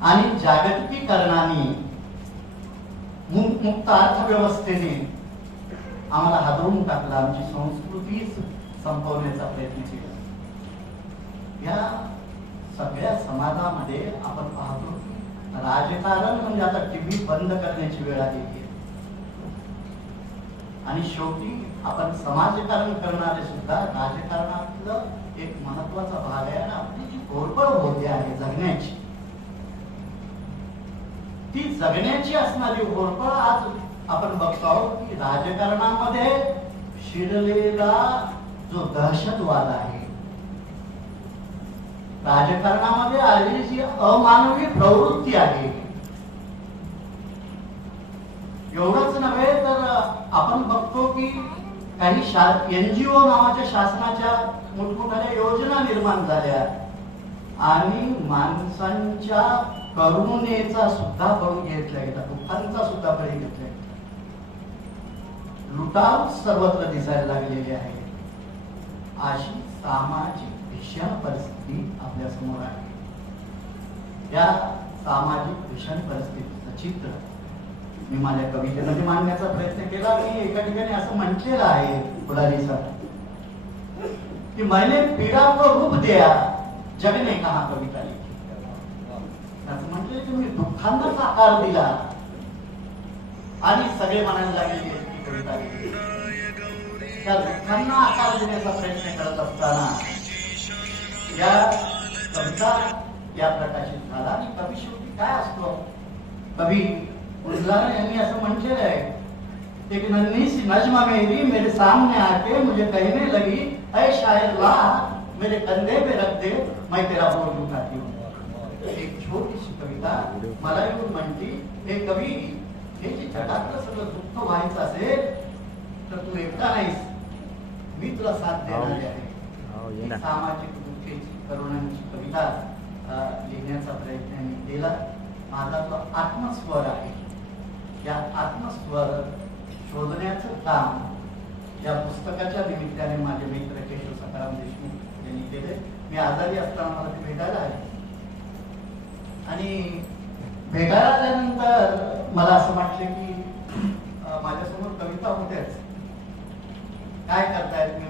आणि जागतिकीकरणाने मुक्त अर्थव्यवस्थेने आम्हाला हादरून टाकलं, आमची संस्कृतीच संपवण्याचा प्रयत्न केला. या सगळ्या समाजामध्ये आपण पाहतो राजकारण म्हणजे आता टीव्ही बंद करण्याची वेळ आलेली आहे. आणि शेवटी आपण समाजकारण करणारे सुद्धा राजकारणातलं एक महत्वाचा भाग आहे. आणि आपली जी घोरपळ होते आहे जगण्याची, ती जगण्याची असणारी घोरपळ आज आपण बघतो आहोत की राजकारणामध्ये शिरलेला जो दहशतवाद आहे, राजकारणामध्ये आलेली जी अमानवी प्रवृत्ती आहे, एवढंच नव्हे तर आपण बघतो की काही NGO नावाच्या शासनाच्या मोठमोठ्या योजना निर्माण झाल्या आणि माणसांच्या करुणेचा सुद्धा बळी घेतला गेला, दुःखांचा सुद्धा बळी घेतला गेला. लुटाव सर्वत्र दिसायला लागलेली आहे. अशी सामाजिक भीषण परिस्थिती आपल्या समोर आहे. या सामाजिक भीषण परिस्थितीचं चित्र मी माझ्या कवितेमध्ये मांडण्याचा प्रयत्न केला. मी एका ठिकाणी असं म्हटलेलं आहे फुलारी सर की मैंने पीड़ा को रूप दिया जगने कहा कविता लिखी. असं म्हटलं की मी दुःखांनाच आकार दिला आणि सगळे म्हणायला लागले की कविता लिखी. त्या दुःखांना आकार देण्याचा प्रयत्न करत असताना या कविता या प्रकाशित झाला. आणि कवी शेवटी काय असतो, कवी उजलार यांनी असं म्हटलेलं आहे, एक नन्ही सी नज्म मेरी मेरे सामने आके मुझे कहने लगी, ऐ शायर ला मेरे कंधे पे रख दे मैं तेरा बोझ उठाती हूँ. एक छोटीशी कविता मला येऊन म्हणती, हे कवी, हे जे जगातलं सगळं दुःख व्हायचं असेल तर तू एकटा नाहीस, मी तुला साथ देणारी आहे. सामाजिक दुःखेची करुणांची कविता लिहिण्याचा प्रयत्न मी केला. माझा तो आत्मस्वर आहे. या आत्मस्वर शोधण्याचं काम या पुस्तकाच्या निमित्ताने माझे मित्र केशव सखाराम देशमुख यांनी केले. मी आजारी असताना मला ते भेटायला आले आणि भेटायला आल्यानंतर मला असं म्हटले की माझ्यासमोर कविता होत्याच, काय करतायत. मी